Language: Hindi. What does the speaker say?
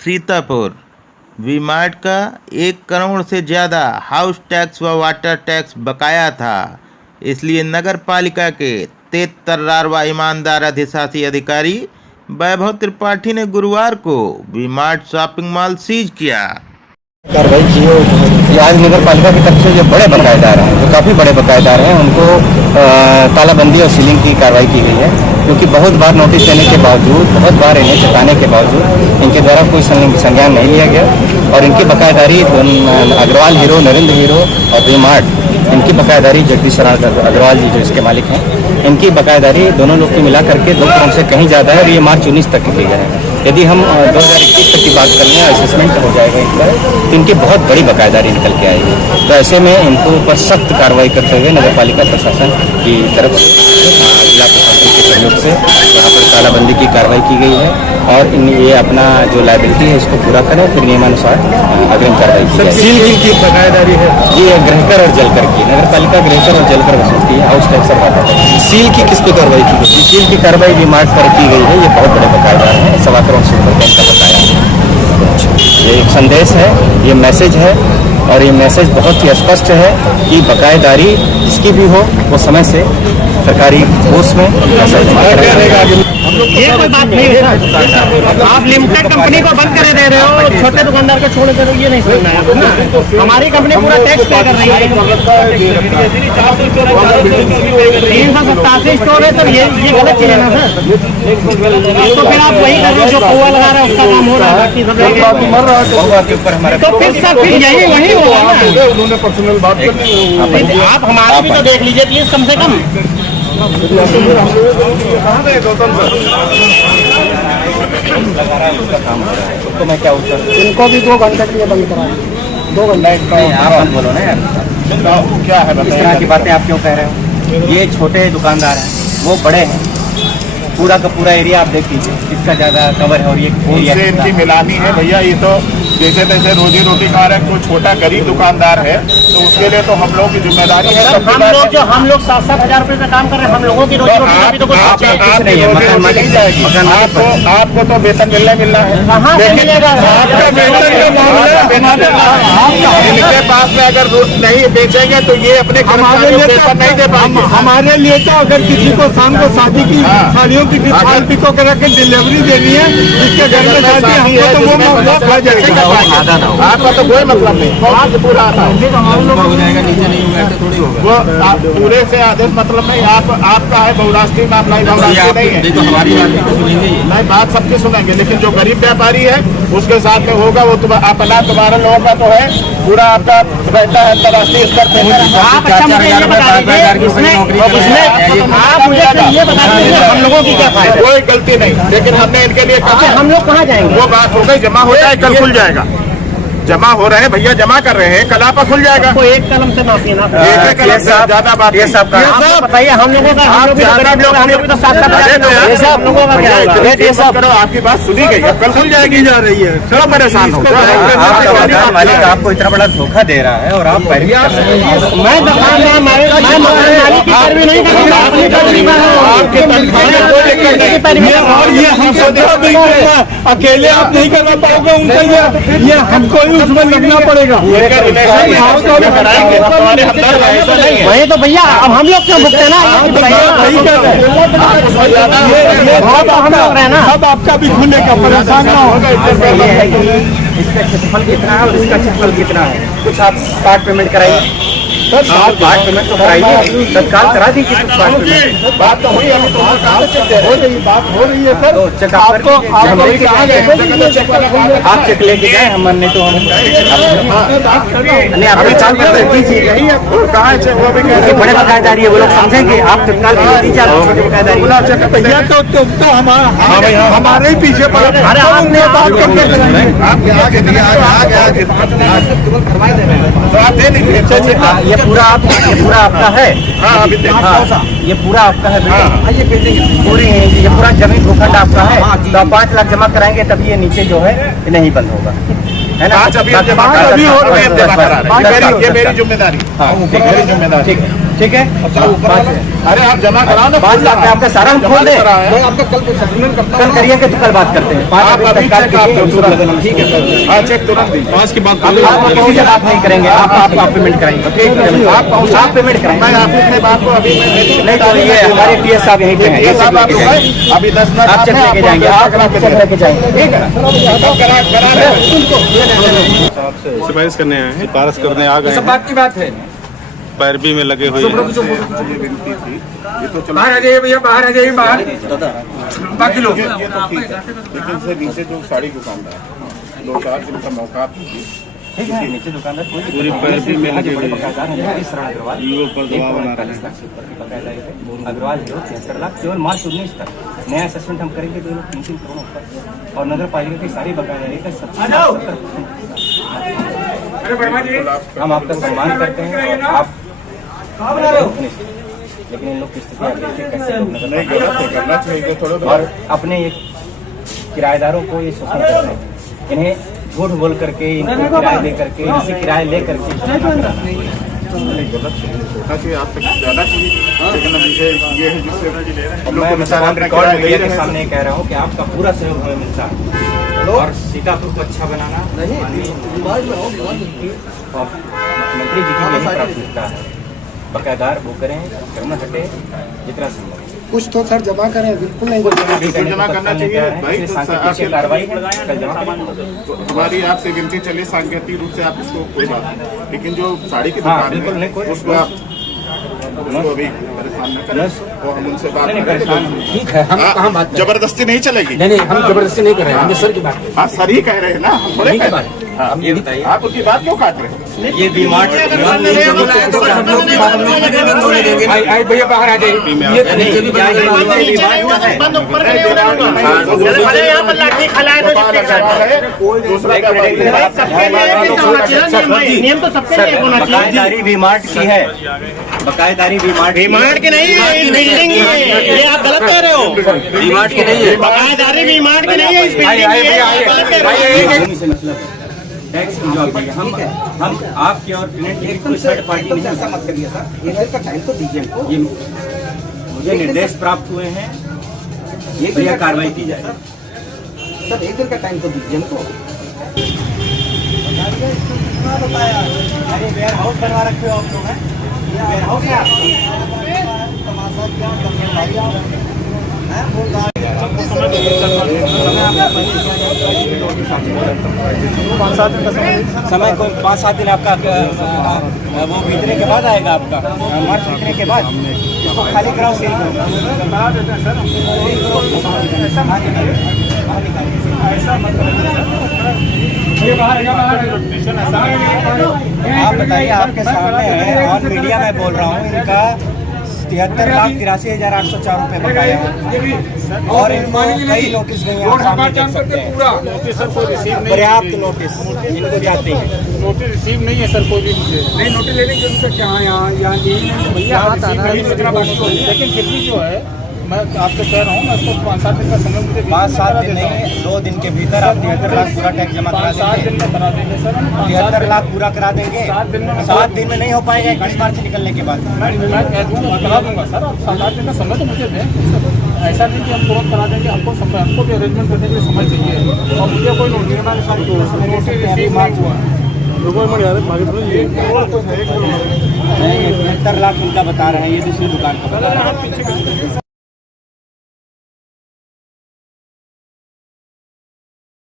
सीतापुर वी-मार्ट का 1 करोड़ से ज़्यादा हाउस टैक्स व वाटर टैक्स बकाया था। इसलिए नगर पालिका के तेज तर्रार व ईमानदार अधिशासी अधिकारी वैभव त्रिपाठी ने गुरुवार को वी-मार्ट शॉपिंग मॉल सीज किया। कार्रवाई की है। आज नगर पालिका की तरफ से जो बड़े बकायेदार हैं, जो काफ़ी बड़े बकायेदार हैं, उनको तालाबंदी और सीलिंग की कार्रवाई की गई है। क्योंकि बहुत बार नोटिस देने के बावजूद, बहुत बार इन्हें चेताने के बावजूद इनके द्वारा कोई संज्ञान नहीं लिया गया और इनकी बकायेदारी अग्रवाल हीरो, नरेंद्र हीरो और वी-मार्ट, इनकी बकायेदारी जगदीश अग्रवाल जी जो इसके मालिक हैं, इनकी बकायेदारी दोनों लोग की मिला करके 2 करोड़ से कहीं ज़्यादा है और ये मार्च 19 तक की फिगर है। यदि हम 2021 तक की बात कर लें, असेसमेंट हो जाएगा इनका, तो इनकी बहुत बड़ी बकायेदारी निकल के आएगी। तो ऐसे में इनको ऊपर सख्त कार्रवाई करते हुए नगर पालिका प्रशासन की तरफ से, जिला प्रशासन के सहयोग से यहाँ पर तालाबंदी की कार्रवाई की गई है और ये अपना जो लायबिलिटी है इसको पूरा करें, फिर नियमानुसार अग्रिम कार्रवाई की जाएगी। सील की बकायेदारी है जी, गृहकर और जलकर की, नगर पालिका गृहकर और जलकर वसूलती है, हाउस टैक्स और वाटर टैक्स। सील की किस पे कार्रवाई की गई? सील की कार्रवाई वी-मार्ट पर की गई है। ये बहुत बड़े बकायेदार हैं, 1.25 करोड़ से ऊपर का बकाया। ये एक संदेश है, ये मैसेज है और ये मैसेज बहुत ही स्पष्ट है कि बकायेदारी जिसकी भी हो वो समय से सरकारी कोष में पैसा जमा करेगा। ये कोई बात नहीं है सर। आप लिमिटेड कंपनी को बंद करे दे रहे हो, छोटे दुकानदार को छोड़ दे रहे हो, ये नहीं सुनना है। हमारी कंपनी पूरा टैक्स पे कर रही है। 387 स्टोर है सर, ये गलत चीज है ना सर। तो फिर आप वही कर रहे हो जो कौवा लगा रहे हो, उसका काम हो रहा है, बाकी सब के ऊपर हमारे तो फिर सर फिर यही वही होगा ना। उन्होंने पर्सनल बात करनी है। आप हमारा भी तो देख लीजिए प्लीज, कम से कम। तो मैं क्या उत्तर, इनको भी 2 घंटे के लिए बंद करा 2 घंटे। आप मत बोलो ना यार, क्या है इस तरह की बातें आप क्यों कह रहे हो? ये छोटे दुकानदार हैं, वो बड़े हैं। पूरा का पूरा एरिया आप देख लीजिए, इसका ज़्यादा कवर है और ये उनसे इनकी मिलानी है भैया। ये तो जैसे तैसे रोजी रोटी खा रहे हैं, कोई छोटा गरीब दुकानदार है तो उसके लिए तो हम लोगों की जिम्मेदारी है। हम लोग 7-7 हजार रुपए का काम कर रहे हैं, हम लोगों की रोजी रोटी का भी तो कुछ सोचिए। आपको तो वेतन मिलना है, कहाँ से मिलेगा? इनके पास में अगर नहीं बेचेंगे तो ये अपने कर्मचारियों को वेतन नहीं दे पाएंगे। हमारे लिए तो अगर किसी को शाम को शादी की साड़ियों की पिको करा के डिलीवरी देनी है, जिसके घर में शादी है, हमको तो वो खा जाएगा। आपका तो कोई मतलब नहीं, बहुत पूरा आता है हो जाएगा, नीचे नहीं होगा तो थोड़ी होगा। वो पूरे से आदेश मतलब नहीं। आपका है बहुराष्ट्रीय मामला, बहुराष्ट्रीय नहीं है। देखो हमारी बात तो सुनेंगे, नहीं बात सबकी सुनेंगे, लेकिन जो गरीब व्यापारी है उसके साथ में होगा वो अपना तुम्हारा लोगों का तो है, पूरा आपका रहता है अंतर्राष्ट्रीय स्तर पे। आप अच्छा मुझे ये बता दीजिए, उसमें आप मुझे ये बता दीजिए हम लोगों की क्या फायदा? कोई गलती नहीं, लेकिन हमने इनके लिए कहा हम लोग कहाँ जाएंगे? वो बात हो गई, जमा हो जाए, कल खुल जाएगा। जमा हो रहे हैं भैया, जमा कर रहे हैं, कल आपका खुल जाएगा। कोई एक कलम से माफी ना एक कलम से ज्यादा बात ये सब बताइए। हम लोगों का हम लोग भी तो 7-7 हजार हम लोगों का क्या होगा? ये सब करो, आपकी बात सुनी गई है, कल खुल जाएगी। जा रही है, चलो परेशान हो। मालिक आपको इतना बड़ा धोखा दे रहा है और आप मैं दुकानदार, मैं मालिक की पैरवी नहीं करूँगा, अपनी पैरवी में आपके और ये हम सब अकेले आप नहीं करवा पाओगे, उनका ये हमको ही उसमें लगना पड़ेगा। वही तो भैया, अब हम लोग क्यों भुगते ना? हम लोग रहे ना, सब आपका भी खुलेगा, परेशान ना हो। इसका क्षेत्रफल कितना है और इसका क्षेत्रफल कितना है, कुछ आप पार्ट पेमेंट कराइए। पार्ट पेमेंट तो कराइए, तत्काल करा दीजिए कुछ पार्ट पेमेंट। बात तो हुई है, बात हो रही है सर। तो चेक आप चेक लेके जाए, हम नहीं तो बड़े बकायेदारी है, वो लोग समझेंगे। आप तत्काल दीजिए, छोटे बकायेदारी भैया तो हमारे ही पीछे पड़े। ये पूरा आपका है। ये पूरा आपका है, पूरी ये पूरा जमीन भूखंड आपका है। तो आप 5 लाख जमा कराएंगे तब ये नीचे जो है नहीं बंद होगा, है ना? अभी जमा करा रहे हैं, ये मेरी जिम्मेदारी। हाँ, ठीक है। ठीक है, अरे आप जमा कराओ ना, 5 लाख आपका सारा हम खोल दें। मैं आपका कल सेटलमेंट करता कल करिएगा तो कल बात करते हैं। 5 आप लाख अभी तक चेक आप कीजिए, दो तुरंत। ठीक है सर। हाँ चेक तुरंत दीजिए। आज की बात आप किसी से बात नहीं करेंगे, आप पेमेंट कराएंगे, ठीक है? आप पेमेंट मैं कराएंगे। ऑफिस में बात को अभी नहीं तो ये हमारे टीएस साहब यहीं पे हैं, ये साहब सब आप लेके जाएंगे। अभी 10 मिनट आप चेक लेके जाएंगे, आप चेक लेके जाएंगे, ठीक है? सिफारिश करने आए हैं, सिफारिश करने आ गए सब बात की बात है। पैरवी में लगे हुए हैं। बाहर आ जाइए भैया, बाहर आ जाइए, बाहर। बाकी लोग लेकिन से नीचे जो साड़ी दुकानदार 2-4 दिन का मौका आप दीजिए। ठीक है, नीचे दुकानदार पूरी पैरवी में लगे हुए हैं। अग्रवाल ईओ पर दबाव बना रहे हैं। अग्रवाल 73 लाख केवल मार्च 19 तक। नया असेसमेंट हम करेंगे तो 3 करोड़ ऊपर, और नगर पालिका की सारी बकाया का 70%। हम आपका सम्मान करते हैं, आप लेकिन इन लोग की स्थिति आप देखिए कैसे लोग नगर नहीं गलत है, करना चाहिए थोड़ा। और अपने ये किराएदारों को ये शोषण करते हैं, इन्हें झूठ बोल करके, इनको किराया दे करके, इनसे किराया ले करके गलत होना चाहिए, आप तक जाना चाहिए। लेकिन मुझे ये है जिससे हम लोग मैं को मिसाल रिकॉर्ड रिकॉर्ड मीडिया के रहे हैं। सामने कह रहा हूँ कि आपका पूरा सहयोग हमें मिलता है, और सीतापुर को अच्छा बनाना और मुख्यमंत्री जी की यही प्राथमिकता है। बकायदार वो करें, करना हटे जितना संभव। कुछ तो सर जमा करें, बिल्कुल नहीं बिल्कुल जमा करना चाहिए भाई। तो सांकेतिक कार्रवाई कल जमा करें। हमारी आपसे विनती चले सांकेतिक रूप से आप इसको कोई बात नहीं, लेकिन जो साड़ी की हाँ, दुकान बिल्कुल नहीं, है कोई- उसको आप उसको अभी परेशान न करें, और हम उनसे बात नहीं, करेंगे। परेशान ठीक है, हम कहाँ बात करें? जबरदस्ती नहीं चलेगी। नहीं हम जबरदस्ती नहीं कर रहे हैं, हमने सर की बात हाँ सर ही कह रहे हैं ना, हम थोड़े कह रहे हैं। हाँ, ये बताइए, आप उनकी बात क्यों काट रहे हैं? ये बीमार्ट आई भैया बाहर आ जाइए। ये तो नहीं यहाँ पर लाठी खिलाए तो दूसरा नियम तो सबके लिए होना चाहिए। बकायदारी बीमार्ट की है, बकायदारी बीमार्ट के नहीं है, इस बिल्डिंग की है। ये आप गलत कह रहे हो। बीमार्ट की नहीं है। बकायदारी बीमार्ट की नहीं है, इस बिल्डिंग की है। आप बात कर रहे हैं। भूमि से मतलब है, टैक्स इंजॉय करिए। हम आपके और टेनेंट की कोई थर्ड पार्टी नहीं ऐसा मत करिए सर, एक दिन का टाइम तो दीजिए हमको। ये मुझे निर्देश प्राप्त हुए हैं, ये बढ़िया कार्रवाई की जाए। सर एक दिन का टाइम तो दीजिए हमको। अरे वेयर हाउस बनवा रखे हो आप लोग हैं, वेयर हाउस है समय को 5-7 दिन आपका वो बीतने के बाद आएगा, आपका मार्च बीतने के बाद इसको खाली कराओ। आप बताइए, आपके सामने है और मीडिया में बोल रहा हूँ, इनका 73,83,804 रुपये बकाया है, और इनको कई नोटिस गई हैं, आप सामने देख सकते हैं। नोटिस सर कोई रिसीव नहीं, पर्याप्त नोटिस इनको जाते हैं। नोटिस रिसीव नहीं है सर कोई भी मुझे। नहीं नोटिस लेने के उनका क्या यहाँ भैया हाथ आ रहा है। लेकिन फिर भी जो है मैं आपसे कह रहा हूँ, मैं इसको 5-7 दिन का समय मुझे 5-7 दिन नहीं, 2 दिन के भीतर आप 73 लाख पूरा टैक्स जमा करा 5-7 दिन देंगे। में करा देंगे सर। 73 लाख पूरा करा देंगे। 7 दिन में 7 दिन में नहीं हो पाएगा, 21 मार्च से निकलने के बाद। मैं कह दूँगा, करा दूंगा सर। आप 7-8 दिन का समय तो मुझे दें। ऐसा नहीं कि हम तुरंत करा देंगे, हमको भी अरेंजमेंट करने के लिए समय चाहिए, और मुझे कोई नोटिस रिसीव नहीं हुआ। नहीं, 73 लाख उनका बता रहे हैं, ये दूसरी दुकान का बता रहे हैं।